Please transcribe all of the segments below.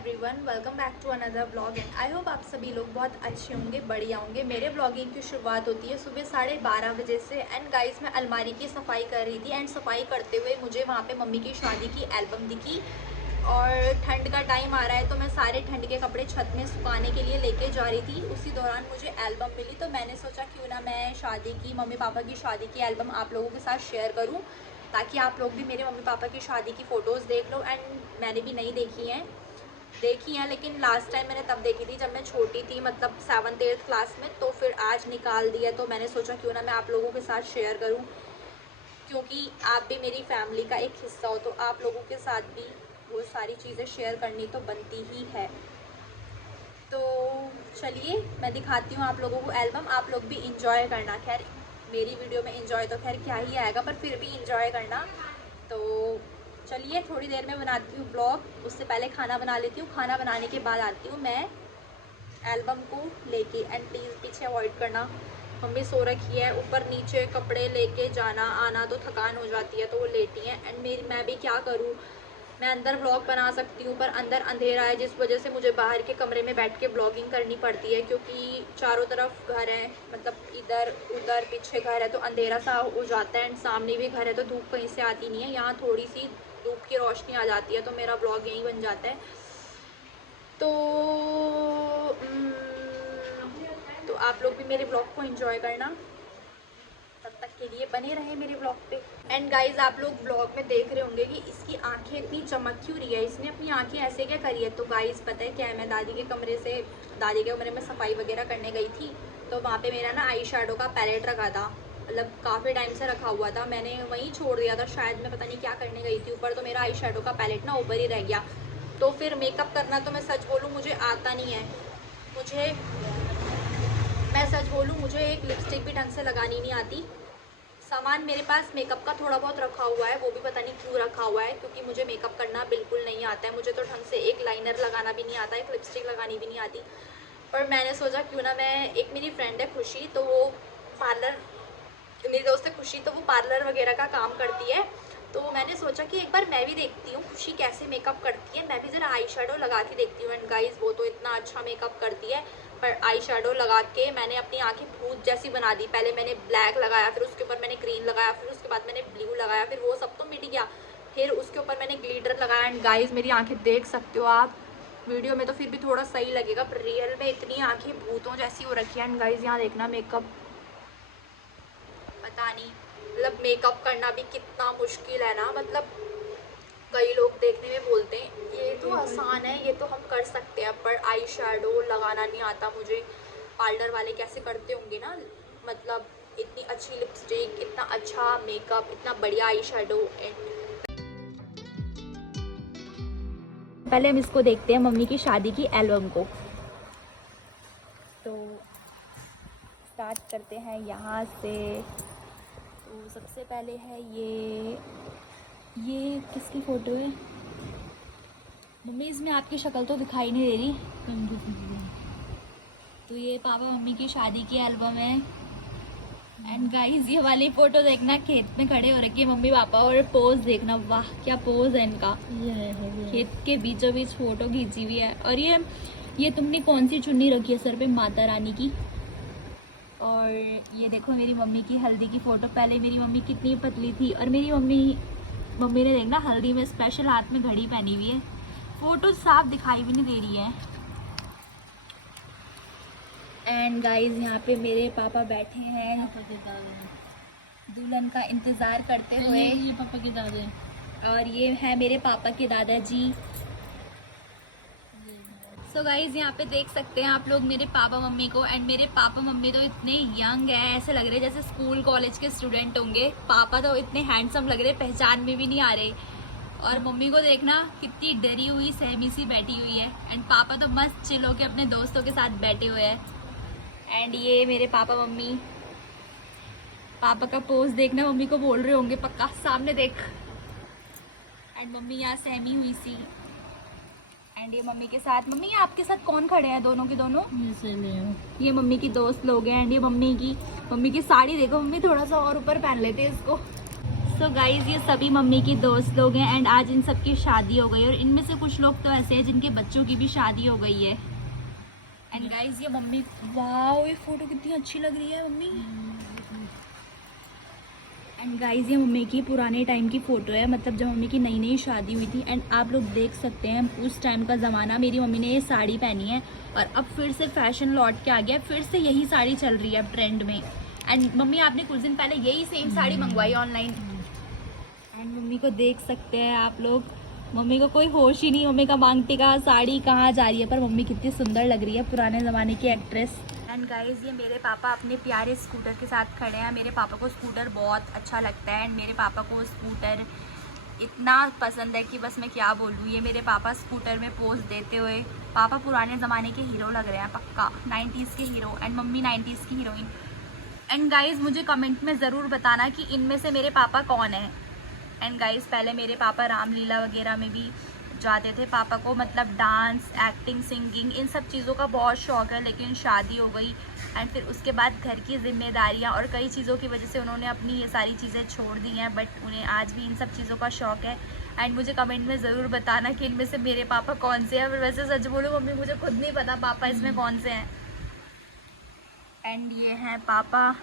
Everyone, welcome back to another blog and I hope आप सभी लोग बहुत अच्छे होंगे, बढ़िया होंगे। मेरे ब्लॉगिंग की शुरुआत होती है सुबह 12:30 बजे से। एंड गाइस, मैं अलमारी की सफाई कर रही थी एंड सफाई करते हुए मुझे वहाँ पे मम्मी की शादी की एल्बम दिखी। और ठंड का टाइम आ रहा है तो मैं सारे ठंड के कपड़े छत में सुखाने के लिए लेके जा रही थी। उसी दौरान मुझे एल्बम मिली तो मैंने सोचा क्यों ना मैं शादी की, मम्मी पापा की शादी की एल्बम आप लोगों के साथ शेयर करूँ, ताकि आप लोग भी मेरे मम्मी पापा की शादी की फ़ोटोज़ देख लो। एंड मैंने भी नहीं देखी हैं लेकिन लास्ट टाइम मैंने तब देखी थी जब मैं छोटी थी, मतलब 7th-8th क्लास में। तो फिर आज निकाल दिया तो मैंने सोचा क्यों ना मैं आप लोगों के साथ शेयर करूं, क्योंकि आप भी मेरी फैमिली का एक हिस्सा हो तो आप लोगों के साथ भी वो सारी चीज़ें शेयर करनी तो बनती ही है। तो चलिए मैं दिखाती हूँ आप लोगों को एल्बम, आप लोग भी इंजॉय करना। खैर मेरी वीडियो में इंजॉय तो खैर क्या ही आएगा, पर फिर भी इंजॉय करना। तो चलिए थोड़ी देर में बनाती हूँ ब्लॉग, उससे पहले खाना बना लेती हूँ, खाना बनाने के बाद आती हूँ मैं एल्बम को लेके। एंड प्लीज़ पीछे अवॉइड करना, मम्मी सो रखी है, ऊपर नीचे कपड़े लेके जाना आना तो थकान हो जाती है तो वो लेटी हैं। एंड मैं भी क्या करूँ, मैं अंदर ब्लॉग बना सकती हूँ पर अंदर अंधेरा है, जिस वजह से मुझे बाहर के कमरे में बैठ के ब्लॉगिंग करनी पड़ती है, क्योंकि चारों तरफ घर है, मतलब इधर उधर पीछे घर है तो अंधेरा सा हो जाता है। एंड सामने भी घर है तो धूप कहीं से आती नहीं है, यहाँ थोड़ी सी धूप की रोशनी आ जाती है तो मेरा ब्लॉग यहीं बन जाता है। तो तो आप लोग भी मेरे ब्लॉग को एंजॉय करना, तब तक के लिए बने रहे मेरे ब्लॉग पे। एंड गाइज, आप लोग ब्लॉग में देख रहे होंगे कि इसकी आंखें इतनी चमक क्यों रही है, इसने अपनी आंखें ऐसे क्या करी है। तो गाइज पता है क्या है, मैं दादी के कमरे में सफाई वगैरह करने गई थी तो वहाँ पे मेरा ना आई शेडो का पैलेट रखा था, मतलब काफ़ी टाइम से रखा हुआ था, मैंने वहीं छोड़ दिया था शायद, मैं पता नहीं क्या करने गई थी ऊपर, तो मेरा आई शेडो का पैलेट ना ऊपर ही रह गया। तो फिर मेकअप करना तो मैं सच बोलूँ मुझे आता नहीं है, मुझे एक लिपस्टिक भी ढंग से लगानी नहीं आती। सामान मेरे पास मेकअप का थोड़ा बहुत रखा हुआ है, वो भी पता नहीं क्यों रखा हुआ है, क्योंकि मुझे मेकअप करना बिल्कुल नहीं आता है। मुझे तो ढंग से एक लाइनर लगाना भी नहीं आता, एक लिपस्टिक लगानी भी नहीं आती। पर मैंने सोचा क्यों ना मैं, एक मेरी फ्रेंड है खुशी, तो वो पार्लर, मेरी दोस्त है खुशी, तो वो पार्लर वगैरह का काम करती है, तो मैंने सोचा कि एक बार मैं भी देखती हूँ खुशी कैसे मेकअप करती है, मैं भी ज़रा आई शेडो लगा के देखती हूँ। एंड गाइज, वो तो इतना अच्छा मेकअप करती है, पर आई शेडो लगा के मैंने अपनी आंखें भूत जैसी बना दी। पहले मैंने ब्लैक लगाया, फिर उसके ऊपर मैंने ग्रीन लगाया, फिर उसके बाद मैंने ब्लू लगाया, फिर वो सब तो मिट गया, फिर उसके ऊपर मैंने ग्लिटर लगाया। एंड गाइज, मेरी आंखें देख सकते हो आप, वीडियो में तो फिर भी थोड़ा सही लगेगा पर रियल में इतनी आंखें भूतों जैसी हो रखी है। एंड गाइज यहाँ देखना, मेकअप पता नहीं, मतलब मेकअप करना भी कितना मुश्किल है ना, मतलब कई लोग देखने में बोलते हैं ये तो आसान है, ये तो हम कर सकते हैं, पर आई शेडो लगाना नहीं आता मुझे। पार्लर वाले कैसे करते होंगे ना, मतलब इतनी अच्छी लिपस्टिक, इतना अच्छा मेकअप, इतना बढ़िया आई शेडो। पहले हम इसको देखते हैं, मम्मी की शादी की एल्बम को। तो स्टार्ट करते हैं यहाँ से। तो सबसे पहले है ये किसकी फ़ोटो है मम्मी, इसमें आपकी शक्ल तो दिखाई नहीं दे रही। तो ये पापा मम्मी की शादी की एल्बम है। एंड गाइस, ये वाली फ़ोटो देखना, खेत में खड़े हो रखे मम्मी पापा, और पोज देखना, वाह क्या पोज है इनका, खेत के बीचों बीच फ़ोटो खींची हुई है। और ये तुमने कौन सी चुन्नी रखी है सर पे, माता रानी की। और ये देखो मेरी मम्मी की हल्दी की फ़ोटो, पहले मेरी मम्मी कितनी पतली थी, और मेरी मम्मी ने देखना हल्दी में स्पेशल हाथ में घड़ी पहनी हुई है। फ़ोटो साफ दिखाई भी नहीं दे रही है। एंड गाइस, यहाँ पे मेरे पापा बैठे हैं दुल्हन का इंतज़ार करते हुए। ये पापा के दादा, और ये है मेरे पापा के दादाजी। सो गाइज, यहाँ पे देख सकते हैं आप लोग मेरे पापा मम्मी को। एंड मेरे पापा मम्मी तो इतने यंग है, ऐसे लग रहे जैसे स्कूल कॉलेज के स्टूडेंट होंगे। पापा तो इतने हैंडसम लग रहे, पहचान में भी नहीं आ रहे। और मम्मी को देखना कितनी डरी हुई सहमी सी बैठी हुई है। एंड पापा तो मस्त चिल होके अपने दोस्तों के साथ बैठे हुए हैं। एंड ये मेरे पापा मम्मी, पापा का पोज देखना, मम्मी को बोल रहे होंगे पक्का सामने देख। एंड मम्मी यहाँ सहमी हुई सी। एंड ये मम्मी के साथ, मम्मी आपके साथ कौन खड़े हैं, दोनों के दोनों ये मम्मी की दोस्त लोग हैं। एंड ये मम्मी की साड़ी देखो, मम्मी थोड़ा सा और ऊपर पहन लेते हैं इसको। सो गाइज ये सभी मम्मी की दोस्त लोग हैं एंड आज इन सबकी शादी हो गई और इनमें से कुछ लोग तो ऐसे हैं जिनके बच्चों की भी शादी हो गई है। एंड गाइज ये मम्मी, वाओ ये फोटो कितनी अच्छी लग रही है मम्मी। एंड गाइज ये मम्मी की पुराने टाइम की फ़ोटो है, मतलब जब मम्मी की नई नई शादी हुई थी। एंड आप लोग देख सकते हैं उस टाइम का ज़माना, मेरी मम्मी ने ये साड़ी पहनी है और अब फिर से फैशन लौट के आ गया, फिर से यही साड़ी चल रही है अब ट्रेंड में। एंड मम्मी आपने कुछ दिन पहले यही सेम साड़ी मंगवाई ऑनलाइन। एंड मम्मी को देख सकते हैं आप लोग, मम्मी को कोई होश ही नहीं मम्मी का मांग टिका साड़ी कहाँ जा रही है, पर मम्मी कितनी सुंदर लग रही है, पुराने ज़माने की एक्ट्रेस। एंड गाइज़ ये मेरे पापा अपने प्यारे स्कूटर के साथ खड़े हैं। मेरे पापा को स्कूटर बहुत अच्छा लगता है एंड मेरे पापा को स्कूटर इतना पसंद है कि बस मैं क्या बोलूँ। ये मेरे पापा स्कूटर में पोज देते हुए, पापा पुराने ज़माने के हीरो लग रहे हैं पक्का, 90s के हीरो एंड मम्मी 90s की हीरोइन। एंड गाइज़ मुझे कमेंट में ज़रूर बताना कि इनमें से मेरे पापा कौन है। एंड गाइज़ पहले मेरे पापा रामलीला वगैरह में भी जाते थे। पापा को मतलब डांस, एक्टिंग, सिंगिंग इन सब चीज़ों का बहुत शौक़ है, लेकिन शादी हो गई एंड फिर उसके बाद घर की जिम्मेदारियां और कई चीज़ों की वजह से उन्होंने अपनी ये सारी चीज़ें छोड़ दी हैं, बट उन्हें आज भी इन सब चीज़ों का शौक़ है। एंड मुझे कमेंट में ज़रूर बताना कि इनमें से मेरे पापा कौन से हैं। फिर वैसे सच बोलूँ मम्मी मुझे खुद नहीं पता पापा इसमें कौन से हैं। एंड ये हैं पापा।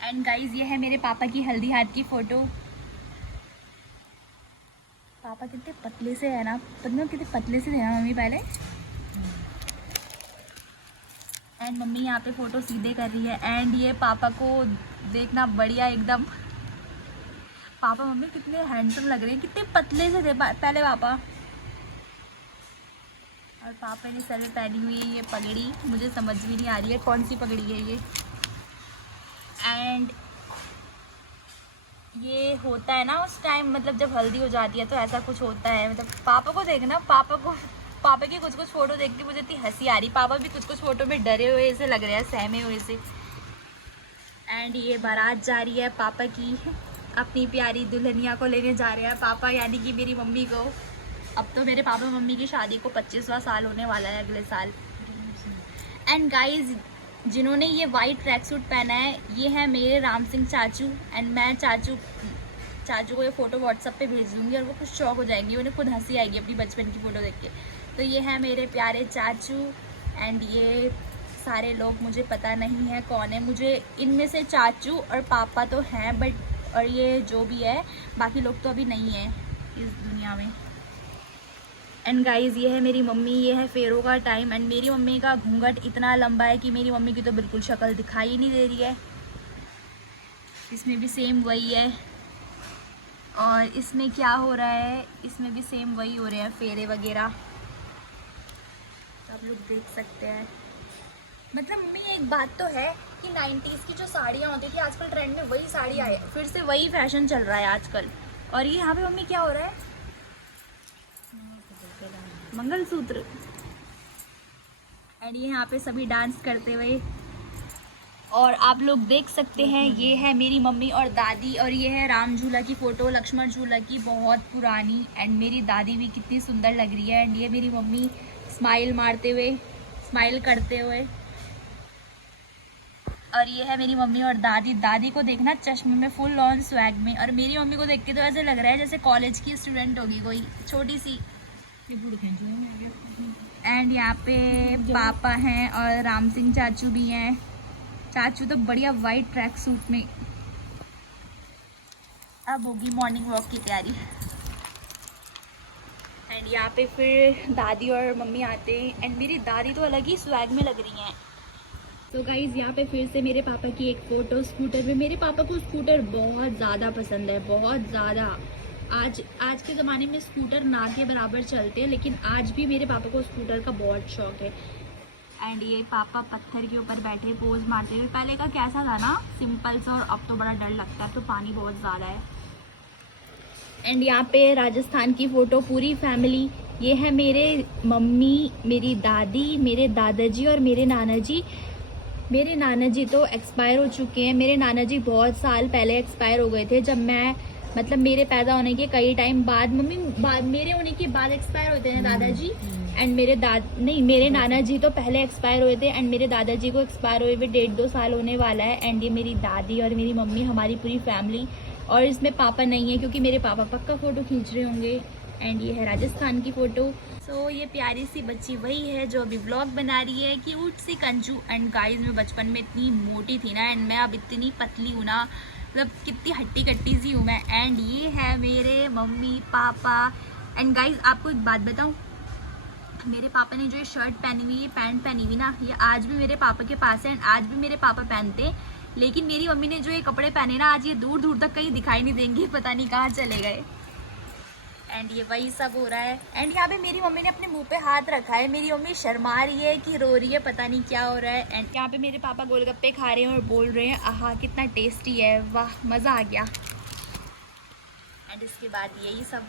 एंड गाइज़ ये है मेरे पापा की हल्दी हाथ की फ़ोटो। पापा कितने पतले से है ना, कितने पतले से थे ना मम्मी पहले। एंड मम्मी यहाँ पे फ़ोटो सीधे कर रही है। एंड ये पापा को देखना बढ़िया एकदम, पापा मम्मी कितने हैंडसम लग रहे हैं, कितने पतले से थे पहले पापा। और पापा ने सर में पहनी हुई है ये पगड़ी, मुझे समझ भी नहीं आ रही है कौन सी पगड़ी है ये। एंड ये होता है ना उस टाइम, मतलब जब हल्दी हो जाती है तो ऐसा कुछ होता है। मतलब पापा को देखना, पापा की कुछ कुछ फ़ोटो देख के मुझे इतनी हंसी आ रही। पापा भी कुछ कुछ फ़ोटो में डरे हुए से लग रहे हैं, सहमे हुए से। एंड ये बारात जा रही है पापा की, अपनी प्यारी दुल्हनिया को लेने जा रहे हैं पापा, यानी कि मेरी मम्मी को। अब तो मेरे पापा मम्मी की शादी को 25वां साल होने वाला है अगले साल। एंड गाइज जिन्होंने ये वाइट ट्रैक सूट पहना है ये है मेरे राम सिंह चाचू। एंड मैं चाचू को ये फ़ोटो व्हाट्सएप पे भेज दूँगी और वो कुछ शौक हो जाएंगी, उन्हें खुद हंसी आएगी अपनी बचपन की फ़ोटो देख के। तो ये है मेरे प्यारे चाचू। एंड ये सारे लोग मुझे पता नहीं है कौन है, मुझे इनमें से चाचू और पापा तो हैं, बट और ये जो भी है बाकी लोग तो अभी नहीं हैं इस दुनिया में। एंड गाइज़ ये है मेरी मम्मी, ये है फेरों का टाइम। एंड मेरी मम्मी का घूंघट इतना लंबा है कि मेरी मम्मी की तो बिल्कुल शक्ल दिखाई नहीं दे रही है। इसमें भी सेम वही है। और इसमें क्या हो रहा है, इसमें भी सेम वही हो रहे हैं फेरे वगैरह, आप लोग देख सकते हैं। मतलब मम्मी एक बात तो है कि 90s की जो साड़ियाँ होती थी आजकल ट्रेंड में वही साड़ी आए, फिर से वही फैशन चल रहा है आजकल। और ये यहाँ पे मम्मी क्या हो रहा है, मंगलसूत्र। एंड ये यहाँ पे सभी डांस करते हुए, और आप लोग देख सकते हैं ये है मेरी मम्मी और दादी। और ये है राम झूला की फ़ोटो, लक्ष्मण झूला की, बहुत पुरानी। एंड मेरी दादी भी कितनी सुंदर लग रही है। एंड ये मेरी मम्मी स्माइल मारते हुए, स्माइल करते हुए। और ये है मेरी मम्मी और दादी। दादी को देखना चश्मे में, फुल ऑन स्वैग में। और मेरी मम्मी को देख के तो ऐसे लग रहा है जैसे कॉलेज की स्टूडेंट होगी कोई छोटी सी। एंड यहाँ पे पापा हैं और राम सिंह चाचू भी हैं। चाचू तो बढ़िया वाइट ट्रैक सूट में। अब होगी मॉर्निंग वॉक की तैयारी। एंड यहाँ पे फिर दादी और मम्मी आते हैं। एंड मेरी दादी तो अलग ही स्वैग में लग रही हैं। तो गाइज़ यहाँ पे फिर से मेरे पापा की एक फ़ोटो स्कूटर में। मेरे पापा को स्कूटर बहुत ज़्यादा पसंद है, बहुत ज़्यादा। आज के ज़माने में स्कूटर ना के बराबर चलते हैं, लेकिन आज भी मेरे पापा को स्कूटर का बहुत शौक़ है। एंड ये पापा पत्थर के ऊपर बैठे पोज मारते हुए। पहले का कैसा था ना, सिंपल सा, और अब तो बड़ा डर लगता है, तो पानी बहुत ज़्यादा है। एंड यहाँ पे राजस्थान की फ़ोटो, पूरी फैमिली। ये है मेरे मम्मी, मेरी दादी, मेरे दादाजी और मेरे नाना जी। मेरे नाना जी तो एक्सपायर हो चुके हैं। मेरे नाना जी बहुत साल पहले एक्सपायर हो गए थे, जब मैं मतलब मेरे पैदा होने के कई टाइम बाद मम्मी मेरे होने के बाद एक्सपायर होते हैं दादाजी। एंड मेरे नाना जी तो पहले एक्सपायर हुए थे एंड मेरे दादाजी को एक्सपायर हुए हुए 1.5-2 साल होने वाला है। एंड ये मेरी दादी और मेरी मम्मी, हमारी पूरी फैमिली। और इसमें पापा नहीं है क्योंकि मेरे पापा पक्का फ़ोटो खींच रहे होंगे। एंड ये है राजस्थान की फ़ोटो। सो ये प्यारी सी बच्ची वही है जो अभी व्लॉग बना रही है, क्यूट सी कंजू। एंड गाइस मैं बचपन में इतनी मोटी थी ना, एंड मैं अब इतनी पतली हूँ ना, मतलब कितनी हट्टी कट्टी सी हूँ मैं। एंड ये है मेरे मम्मी पापा। एंड गाइस आपको एक बात बताऊँ, मेरे पापा ने जो ये शर्ट पहनी हुई, ये पैंट पहनी हुई ना, ये आज भी मेरे पापा के पास है एंड आज भी मेरे पापा पहनते हैं। लेकिन मेरी मम्मी ने जो ये कपड़े पहने ना, आज ये दूर दूर तक कहीं दिखाई नहीं देंगे, पता नहीं कहाँ चले गए। एंड ये वही सब हो रहा है। एंड यहाँ पे मेरी मम्मी ने अपने मुंह पे हाथ रखा है। मेरी मम्मी शर्मा रही है कि रो रही है, पता नहीं क्या हो रहा है। एंड यहाँ पे मेरे पापा गोलगप्पे खा रहे हैं और बोल रहे हैं आहा कितना टेस्टी है, वाह मज़ा आ गया। एंड इसके बाद यही सब।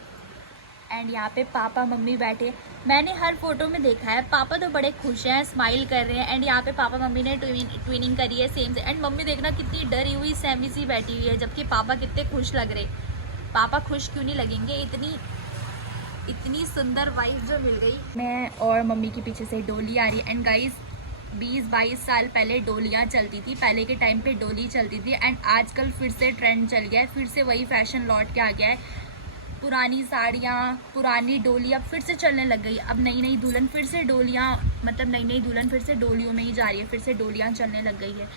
एंड यहाँ पे पापा मम्मी बैठे, मैंने हर फोटो में देखा है पापा तो बड़े खुश हैं, स्माइल कर रहे हैं। एंड यहाँ पे पापा मम्मी ने ट्विनिंग करी है सेम से। एंड मम्मी देखना कितनी डरी हुई सहमी सी बैठी हुई है, जबकि पापा कितने खुश लग रहे। पापा खुश क्यों नहीं लगेंगे, इतनी सुंदर वाइफ जो मिल गई। मैं और मम्मी के पीछे से डोली आ रही है। एंड गाइस 20-22 साल पहले डोलियाँ चलती थी, पहले के टाइम पे डोली चलती थी। एंड आजकल फिर से ट्रेंड चल गया है, फिर से वही फैशन लौट के आ गया है। पुरानी साड़ियाँ, पुरानी डोली अब फिर से चलने लग गई। अब नई नई दुल्हन फिर से डोलियाँ, मतलब नई नई दुल्हन फिर से डोलियों में ही जा रही है, फिर से डोलियाँ चलने लग गई है।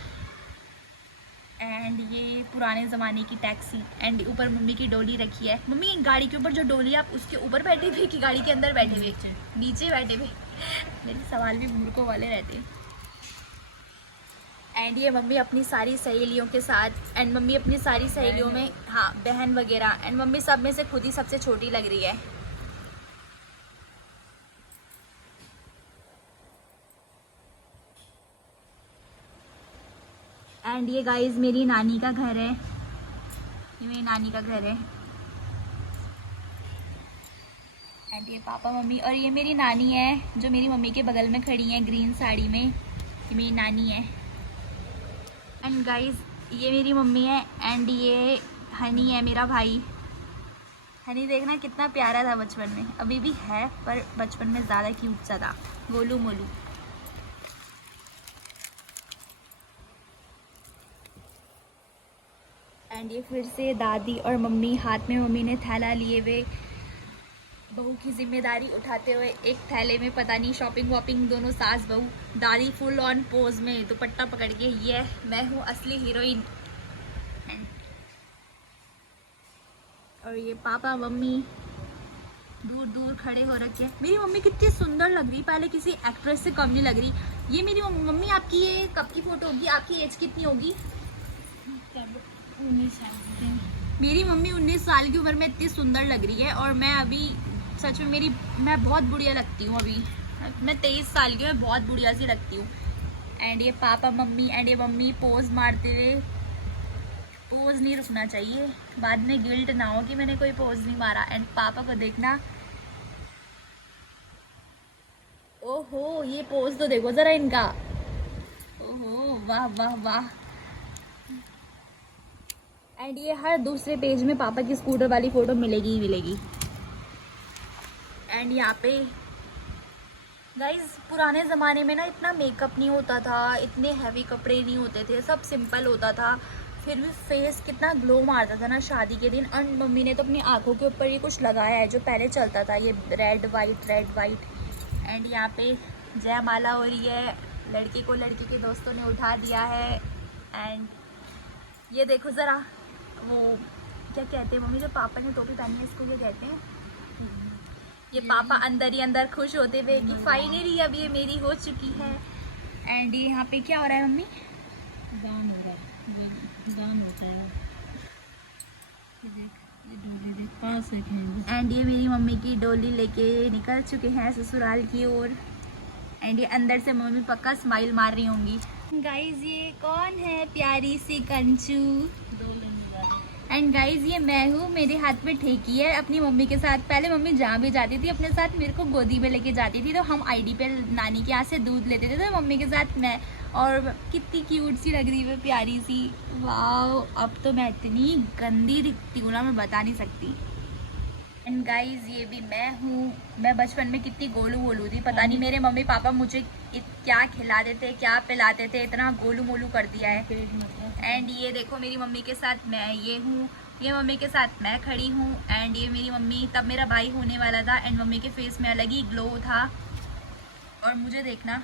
एंड ये पुराने ज़माने की टैक्सी। एंड ऊपर मम्मी की डोली रखी है। मम्मी गाड़ी के ऊपर जो डोली है, आप उसके ऊपर बैठे हुए कि गाड़ी के अंदर बैठे हुए? नीचे बैठे हुए। मेरे सवाल भी मूर्खों वाले रहते हैं। एंड ये मम्मी अपनी सारी सहेलियों के साथ, एंड मम्मी अपनी सारी सहेलियों में, हाँ बहन वगैरह, एंड मम्मी सब में से खुद ही सबसे छोटी लग रही है। एंड ये गाइस मेरी नानी का घर है, ये मेरी नानी का घर है। एंड ये पापा मम्मी, और ये मेरी नानी है जो मेरी मम्मी के बगल में खड़ी है ग्रीन साड़ी में, ये मेरी नानी है। एंड गाइस ये मेरी मम्मी है। एंड ये हनी है मेरा भाई। हनी देखना कितना प्यारा था बचपन में, अभी भी है पर बचपन में ज़्यादा क्यूट सा था, गोलू मोलू। एंड ये फिर से दादी और मम्मी, हाथ में मम्मी ने थैला लिए हुए, बहू की जिम्मेदारी उठाते हुए, एक थैले में पता नहीं शॉपिंग वॉपिंग, दोनों सास बहू। दादी फुल ऑन पोज में दुपट्टा पकड़ के, ये मैं हूँ असली हीरोइन। और ये पापा मम्मी दूर दूर खड़े हो रखे हैं। मेरी मम्मी कितनी सुंदर लग रही, पहले किसी एक्ट्रेस से कम नहीं लग रही। ये मेरी मम्मी, आपकी ये कब की फोटो होगी, आपकी एज कितनी होगी? 19 साल। मेरी मम्मी 19 साल की उम्र में इतनी सुंदर लग रही है, और मैं अभी सच में मैं बहुत बुढ़िया लगती हूँ। अभी मैं 23 साल की हूँ, मैं बहुत बुढ़िया सी लगती हूँ। एंड ये पापा मम्मी, एंड ये मम्मी पोज मारते हुए, पोज नहीं रुकना चाहिए, बाद में गिल्ट ना हो कि मैंने कोई पोज नहीं मारा। एंड पापा को देखना, ओहो ये पोज तो देखो जरा इनका, ओहो वाह वाह वाह। एंड ये हर दूसरे पेज में पापा की स्कूटर वाली फ़ोटो मिलेगी ही मिलेगी। एंड यहाँ पे गाइस पुराने ज़माने में ना इतना मेकअप नहीं होता था, इतने हैवी कपड़े नहीं होते थे, सब सिंपल होता था, फिर भी फेस कितना ग्लो मारता था ना शादी के दिन। और मम्मी ने तो अपनी आँखों के ऊपर ये कुछ लगाया है जो पहले चलता था, ये रेड वाइट। एंड यहाँ पे जयमाला हो रही है, लड़के को लड़की के दोस्तों ने उठा दिया है। एंड ये देखो ज़रा, वो क्या कहते हैं मम्मी, जो पापा ने टोपी पहनी है इसको क्या कहते हैं? ये पापा अंदर ही अंदर खुश होते हुए कि फाइनली अब ये मेरी हो चुकी है। एंड ये यहाँ पे क्या हो रहा है मम्मी? दान हो रहा है, दान होता है। ये डोली देख, पास है। एंड ये मेरी मम्मी की डोली लेके निकल चुके हैं ससुराल की ओर। एंड ये अंदर से मम्मी पक्का स्माइल मार रही होंगी। गाइस ये कौन है प्यारी सी कंचू? एंड गाइज ये मैं हूँ, मेरे हाथ में ठेकी है अपनी मम्मी के साथ। पहले मम्मी जहाँ भी जाती थी अपने साथ मेरे को गोदी में लेके जाती थी, तो हम आईडी पे नानी के यहाँ से दूध लेते थे, तो मम्मी के साथ मैं। और कितनी क्यूट सी लग रही है, प्यारी सी। वाह, अब तो मैं इतनी गंदी दिखती हूँ ना, मैं बता नहीं सकती। एंड गाइज ये भी मैं हूँ। मैं बचपन में कितनी गोलू मोलू थी, पता नहीं मेरे मम्मी पापा मुझे क्या खिलाते थे, क्या पिलाते थे, इतना गोलू मोलू कर दिया है। एंड ये देखो मेरी मम्मी के साथ मैं ये हूँ, ये मम्मी के साथ मैं खड़ी हूँ। एंड ये मेरी मम्मी, तब मेरा भाई होने वाला था एंड मम्मी के फेस में अलग ही ग्लो था। और मुझे देखना,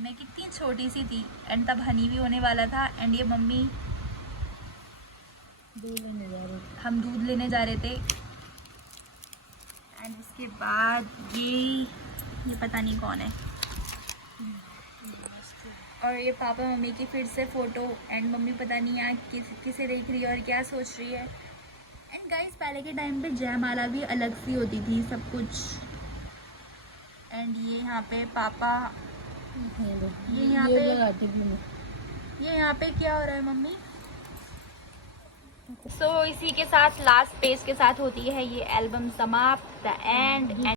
मैं कितनी छोटी सी थी एंड तब हनी भी होने वाला था। एंड ये मम्मी, दूध लेने जा रहे थे। हम दूध लेने जा रहे थे। एंड उसके बाद ये पता नहीं कौन है। और ये पापा मम्मी की फिर से फोटो। एंड मम्मी पता नहीं यहाँ किसे देख रही है और क्या सोच रही है। एंड गाइस पहले के टाइम पे जयमाला भी अलग सी होती थी सब कुछ। एंड ये यहाँ पे पापा, ये यहाँ पे क्या हो रहा है मम्मी? सो इसी के साथ लास्ट पेज के साथ होती है ये एल्बम समाप्त, द एंड। एंड